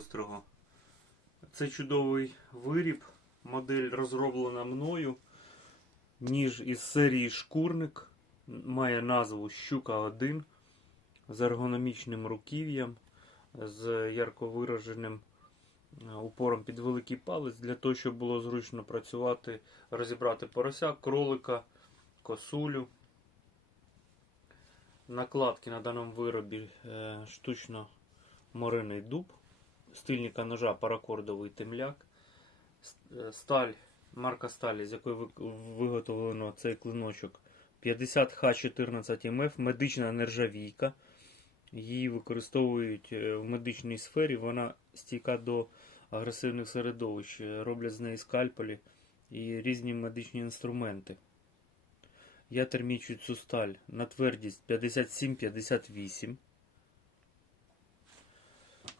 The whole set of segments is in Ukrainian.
гострого. Це чудовий виріб. Модель розроблена мною. Ніж із серії Шкурник. Має назву Щука 1 з ергономічним руків'ям, з ярко вираженим е, упором під великий палець, для того, щоб було зручно працювати, розібрати порося, кролика, косулю. Накладки на даному виробі е, штучно мориний дуб, стильника ножа паракордовий темляк, е, сталь, марка сталі, з якої виготовлено цей клиночок 50Х14МФ, медична нержавійка. Її використовують е, в медичній сфері, вона стійка до агресивних середовищ, е, роблять з неї скальпелі і різні медичні інструменти. Я термічу цю сталь на твердість 57-58.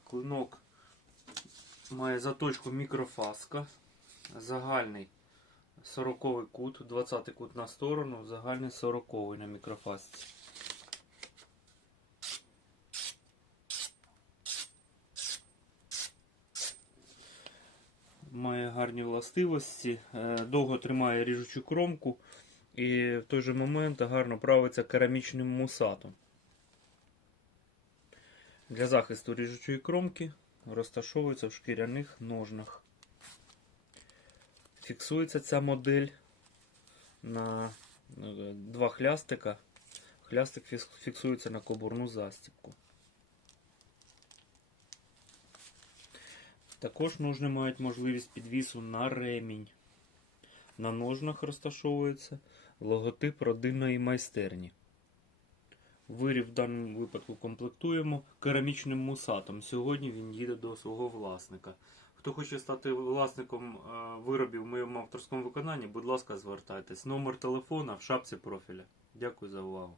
Клинок має заточку мікрофаска. Загальний 40 кут, 20 кут на сторону, загальний 40 на мікрофасці. Має гарні властивості, е, довго тримає ріжучу кромку і в той же момент гарно правиться керамічним мусатом. Для захисту ріжучої кромки розташовується в шкіряних ножнах. Фіксується ця модель на е, два хлястика. Хлястик фіксується на кобурну застібку. Також ножни мають можливість підвісу на ремінь. На ножнах розташовується логотип родинної майстерні. Виріб в даному випадку комплектуємо керамічним мусатом. Сьогодні він їде до свого власника. Хто хоче стати власником е, виробів в моєму авторському виконанні, будь ласка, звертайтесь. Номер телефона в шапці профіля. Дякую за увагу.